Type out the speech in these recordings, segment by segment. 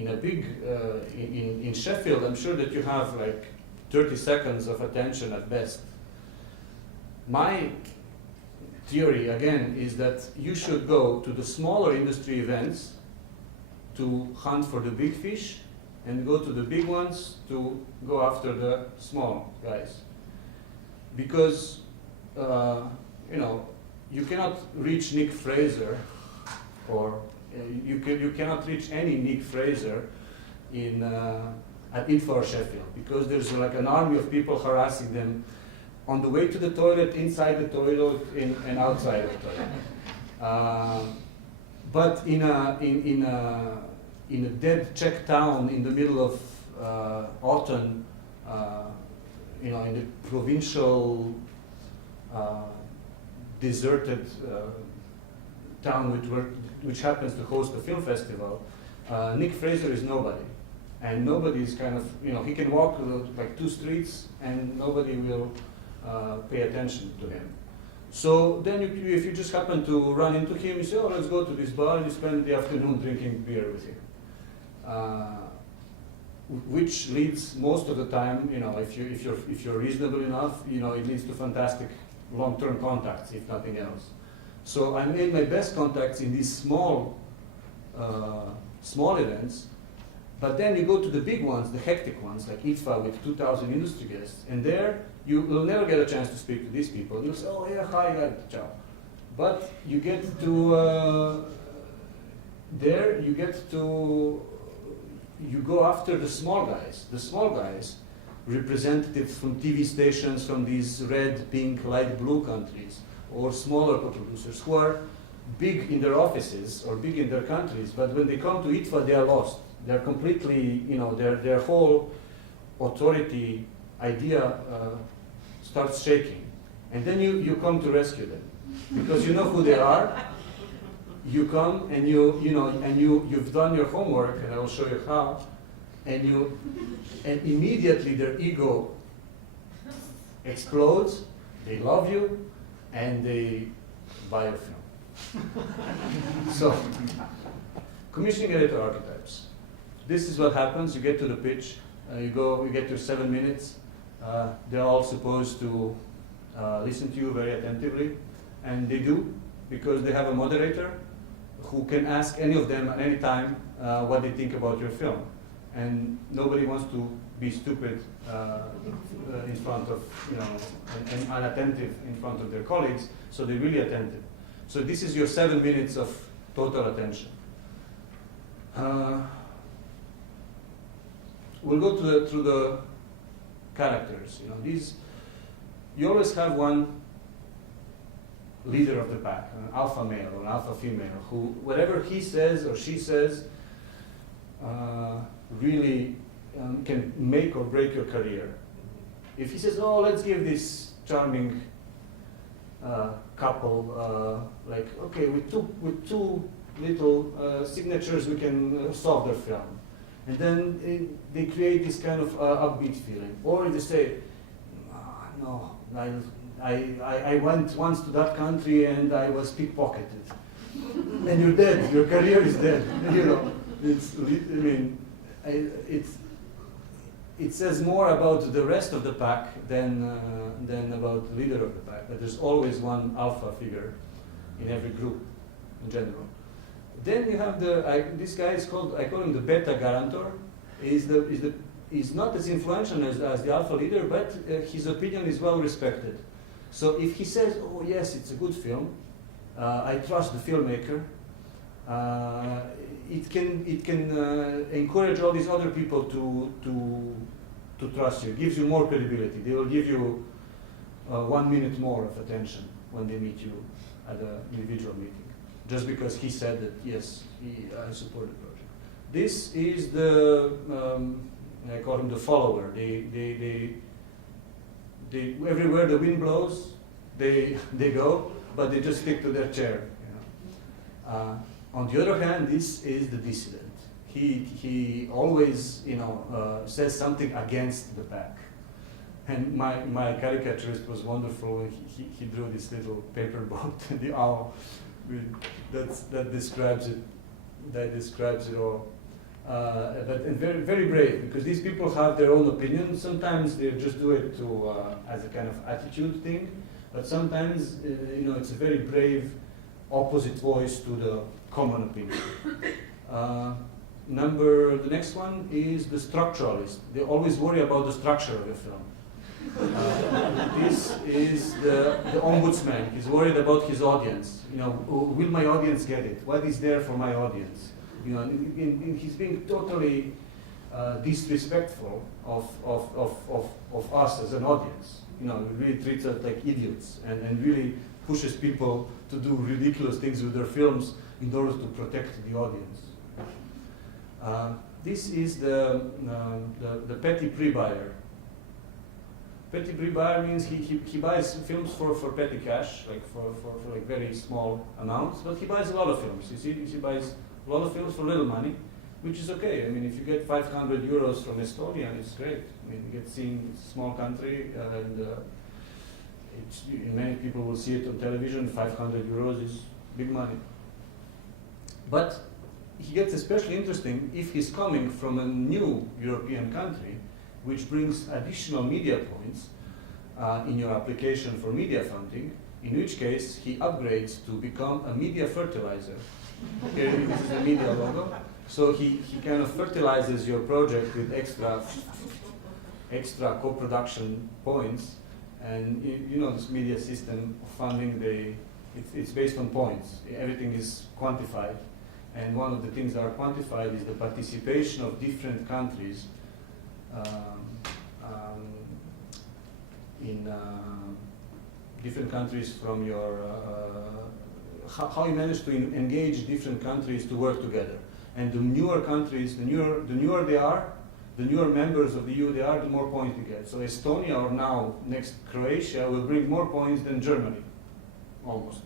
in a big, in Sheffield, I'm sure that you have like 30 seconds of attention at best. My theory, again, is that you should go to the smaller industry events to hunt for the big fish, and go to the big ones to go after the small guys. Because, you know, you cannot reach Nick Fraser, or you cannot reach any Nick Fraser at Infor Sheffield, because there's like an army of people harassing them on the way to the toilet, inside the toilet, and outside the toilet. But in a dead Czech town in the middle of autumn, you know, in the provincial deserted town which happens to host a film festival, Nick Fraser is nobody. And nobody is kind of, you know, he can walk like 2 streets and nobody will pay attention to him. So then if you just happen to run into him, you say, oh, let's go to this bar, and you spend the afternoon drinking beer with him. Which leads most of the time, you know, if you're reasonable enough, you know, it leads to fantastic long-term contacts, if nothing else. So I made my best contacts in these small events, but then you go to the big ones, the hectic ones, like ITFA with 2,000 industry guests, and there you will never get a chance to speak to these people. You'll say, oh yeah, hi, ciao. But you get to, there you get to, you go after the small guys. The small guys, representatives from TV stations from these red, pink, light blue countries, or smaller co-producers who are big in their offices or big in their countries, but when they come to ITFA, they are lost. They're completely, you know, their whole authority idea starts shaking. And then you come to rescue them. Because you know who they are. You come and you've done your homework, and I will show you how, and immediately their ego explodes, they love you, and they buy your film. So, commissioning editor archetypes. This is what happens. You get to the pitch, you get your 7 minutes. They're all supposed to listen to you very attentively, and they do, because they have a moderator who can ask any of them at any time what they think about your film. And nobody wants to be stupid in front of, you know, and unattentive in front of their colleagues, so they're really attentive. So this is your 7 minutes of total attention. We'll go through the characters. You know, you always have one leader of the pack, an alpha male or an alpha female, who whatever he says or she says really can make or break your career. If he says, "Oh, let's give this charming couple, like, okay, with two little signatures, we can solve their film," and then they create this kind of upbeat feeling, or they say, "No, I went once to that country and I was pickpocketed," and you're dead. Your career is dead. You know, it says more about the rest of the pack than about the leader of the pack. But there's always one alpha figure in every group, in general. Then you have this guy is called, I call him the beta guarantor. He's not as influential as the alpha leader, but his opinion is well respected. So if he says, "Oh yes, it's a good film, I trust the filmmaker," it can encourage all these other people to trust you. It gives you more credibility. They will give you 1 minute more of attention when they meet you at an individual meeting, just because he said that yes, I support the project. This is the I call him the follower. They everywhere the wind blows, they go, but they just stick to their chair. You know. On the other hand, this is the dissident. He always, you know, says something against the pack. And my caricaturist was wonderful. He drew this little paper boat, the owl. That describes it. That describes it all. but very, very brave, because these people have their own opinions. Sometimes they just do it to, as a kind of attitude thing, but sometimes it's a very brave opposite voice to the common opinion. The next one is the structuralist. They always worry about the structure of the film. This is the ombudsman. He's worried about his audience. Will my audience get it? What is there for my audience? He's being totally disrespectful of us as an audience. He really treats us like idiots and really pushes people to do ridiculous things with their films in order to protect the audience. This is the petty pre-buyer. Petty pre-buyer means he buys films for petty cash, like for like very small amounts, but he buys a lot of films. He buys a lot of films for little money, which is okay. I mean, if you get 500 euros from Estonia, it's great. I mean, you get seen, it's a small country, and many people will see it on television. 500 euros is big money. But he gets especially interesting if he's coming from a new European country, which brings additional media points in your application for media funding, in which case he upgrades to become a media fertilizer. Here, this is a media logo. So he kind of fertilizes your project with extra co-production points, and this media system of funding, it's based on points. Everything is quantified, and one of the things that are quantified is the participation of different countries in different countries from your how you manage to engage different countries to work together. And the newer countries, the newer they are, the newer members of the EU they are, the more points you get. So Estonia, or now next Croatia, will bring more points than Germany, almost.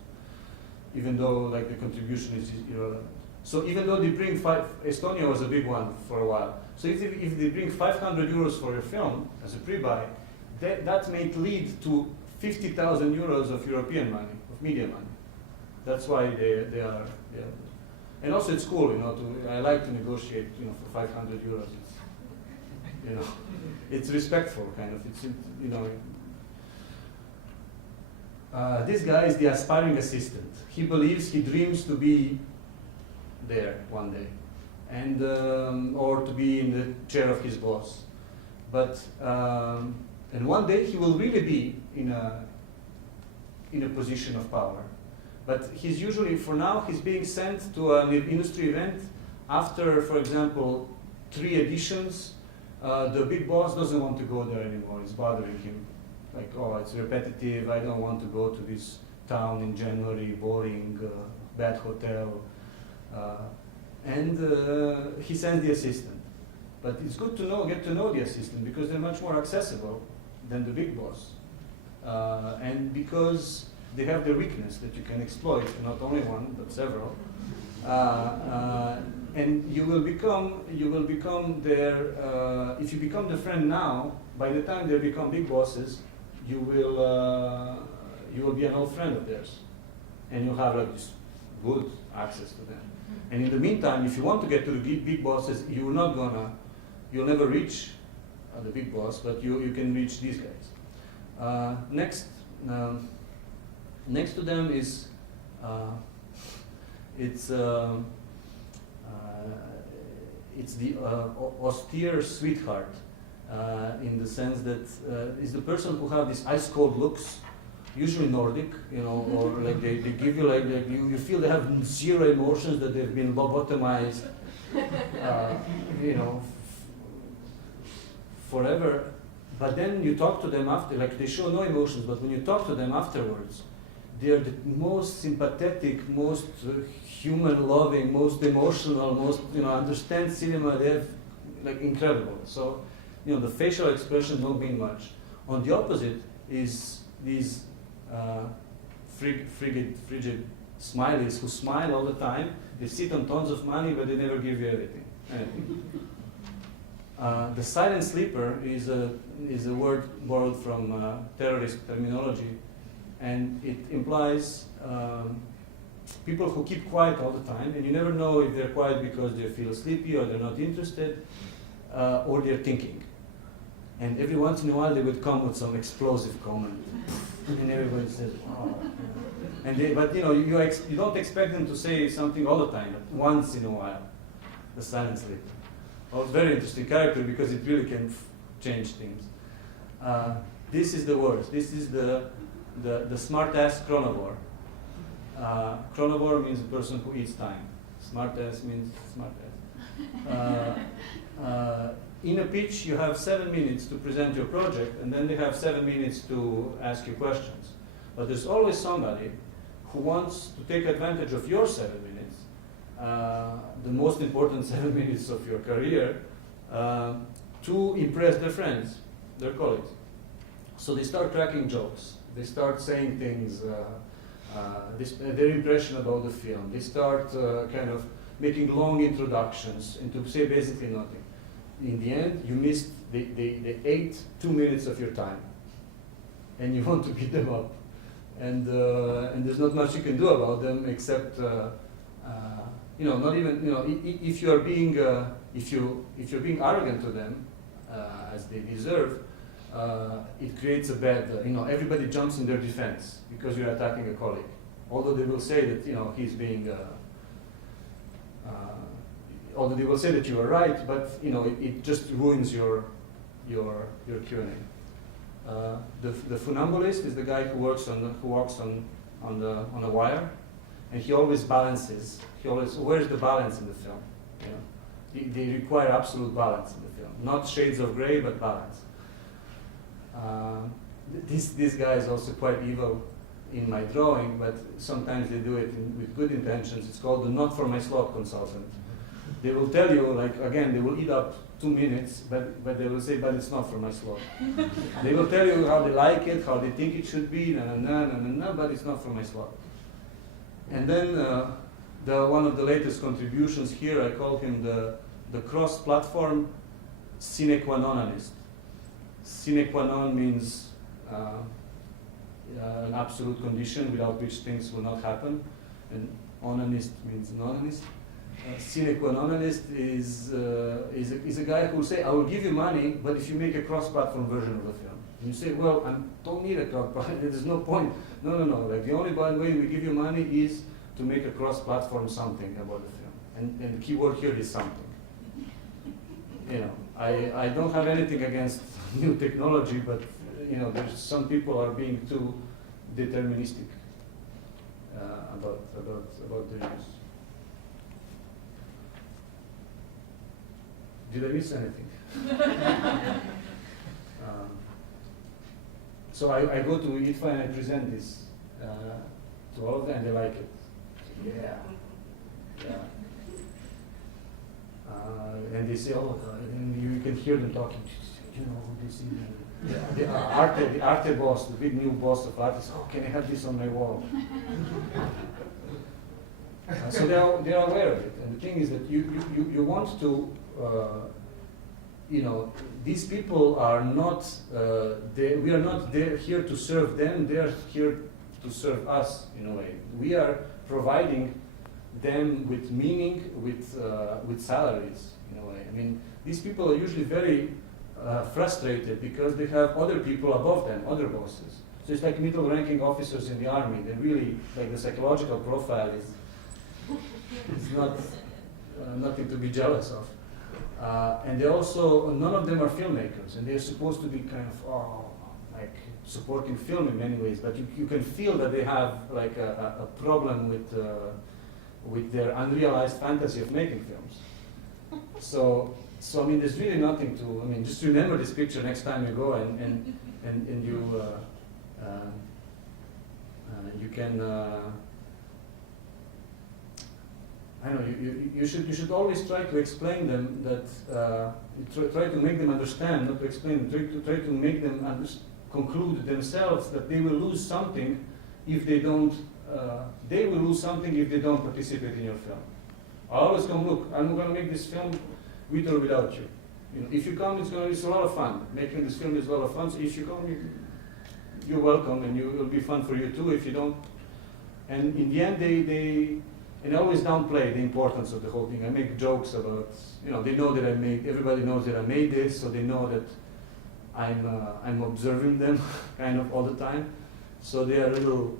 Even though like the contribution is irrelevant. So even though they bring Estonia was a big one for a while. So if they bring 500 euros for your film as a pre-buy, that may lead to 50,000 euros of European money, of media money. That's why they are. And also it's cool, I like to negotiate, for 500 euros. It's, it's respectful, kind of. It's, this guy is the aspiring assistant. He dreams to be there one day, and or to be in the chair of his boss. But and one day he will really be in a position of power. But he's usually, for now, he's being sent to an industry event after, for example, 3 editions. The big boss doesn't want to go there anymore. It's bothering him. Like, oh, it's repetitive. I don't want to go to this town in January. Boring, bad hotel. And he sends the assistant. But it's good to get to know the assistant, because they're much more accessible than the big boss. And because they have their weakness that you can exploit, not only one, but several. And you will become their, if you become the friend now, by the time they become big bosses, you will be an old friend of theirs. And you'll have like this good access to them. And in the meantime, if you want to get to the big bosses, you'll never reach the big boss, but you can reach these guys. Next to them is it's the austere sweetheart, in the sense that is the person who have these ice cold looks, usually Nordic, or like they give you like you feel they have zero emotions, that they've been lobotomized, forever. But then you talk to them after, like they show no emotions, but when you talk to them afterwards, they're the most sympathetic, most human-loving, most emotional, most understand cinema. They're like incredible. So the facial expressions don't mean much. On the opposite is these frigid smileys who smile all the time. They sit on tons of money, but they never give you anything. The silent sleeper is a word borrowed from terrorist terminology, and it implies people who keep quiet all the time, and you never know if they're quiet because they feel sleepy or they're not interested, or they're thinking. And every once in a while they would come with some explosive comment, and everybody says, "Oh." But you don't expect them to say something all the time, but once in a while, the silent sleeper. Well, it's a very interesting character because it really can change things. This is the worst. This is the smart-ass chronivore. Chronivore means a person who eats time. Smart-ass means smart-ass. In a pitch, you have 7 minutes to present your project, and then they have 7 minutes to ask you questions. But there's always somebody who wants to take advantage of your 7 minutes, the most important 7 minutes of your career, to impress their friends, their colleagues. So they start cracking jokes. They start saying things, their impression about the film. They start kind of making long introductions and to say basically nothing. In the end, you missed, they ate 2 minutes of your time, and you want to beat them up. And there's not much you can do about them except, not even, if you're being, if you're being arrogant to them, as they deserve, it creates a bad, everybody jumps in their defense because you're attacking a colleague. Although they will say that, he's being, although they will say that you are right, but, it just ruins your Q&A. The funambulist is the guy who walks on a wire, and he always balances. Where's the balance in the film? They require absolute balance in the film, not shades of gray, but balance. This guy is also quite evil in my drawing, but sometimes they do it with good intentions. It's called the not for my slot consultant. They will tell you, like, again, they will eat up 2 minutes, but they will say, but it's not for my slot. They will tell you how they like it, how they think it should be, but it's not for my slot. And then one of the latest contributions here, I call him the cross-platform sine qua nonist. Sine qua non means an absolute condition without which things will not happen, and onanist means nonanist. Sine qua nonist is a guy who will say, I will give you money, but if you make a cross-platform version of the film. And you say, well, I don't need a cross-platform, there's no point. No, like the only way we give you money is to make a cross-platform something about the film. And the key word here is something. I don't have anything against new technology, but there's some people are being too deterministic about the use. Did I miss anything? So I go to ITFA and I present this to all of them, and they like it. Yeah. And they say, oh, and you can hear them talking. This is the Arte boss, the big new boss of art. Oh, can I have this on my wall? So they are aware of it. And the thing is that you want to. These people are not, we are not there here to serve them, they are here to serve us in a way. We are providing them with meaning, with salaries in a way. I mean, these people are usually very frustrated because they have other people above them, other bosses. So it's like middle ranking officers in the army. They really, like the psychological profile is not nothing to be jealous of. And they also, none of them are filmmakers, and they're supposed to be kind of, supporting film in many ways, but you can feel that they have like a problem with their unrealized fantasy of making films. So I mean, there's really nothing to, I mean, just remember this picture next time you go and you can, I don't know, you should always try to explain them that, try to make them understand, not to explain, try to make them conclude themselves that they will lose something if they don't, participate in your film. I always come, look, I'm going to make this film with or without you. If you come, it's a lot of fun. Making this film is a lot of fun, so if you come, you're welcome, and it will be fun for you too. If you don't, And in the end, and I always downplay the importance of the whole thing. I make jokes about, they know that everybody knows that I made this, so they know that I'm observing them kind of all the time. So they are a little,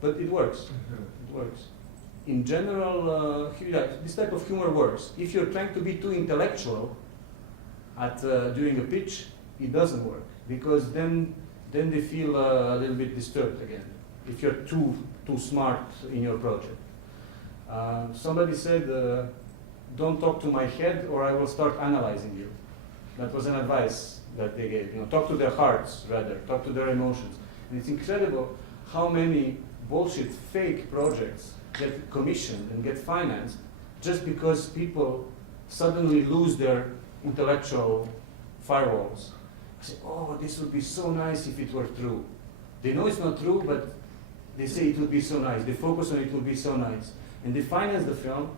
but it works. It works. In general, this type of humor works. If you're trying to be too intellectual during a pitch, it doesn't work, because then they feel a little bit disturbed again. If you're too smart in your project. Somebody said, don't talk to my head or I will start analyzing you. That was an advice that they gave. Talk to their hearts rather, talk to their emotions. And it's incredible how many bullshit fake projects get commissioned and get financed just because people suddenly lose their intellectual firewalls. Say, oh, this would be so nice if it were true. They know it's not true, but they say it would be so nice. They focus on it would be so nice. And they finance the film,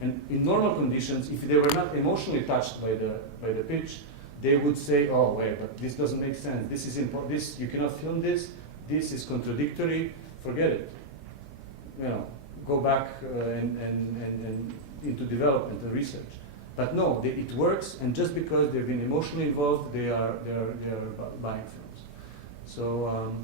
and in normal conditions, if they were not emotionally touched by the pitch, they would say, oh wait, but this doesn't make sense. This is important. This, you cannot film this. This is contradictory. Forget it. Go back and into development and research. But no, it works, and just because they've been emotionally involved, they are buying films. So.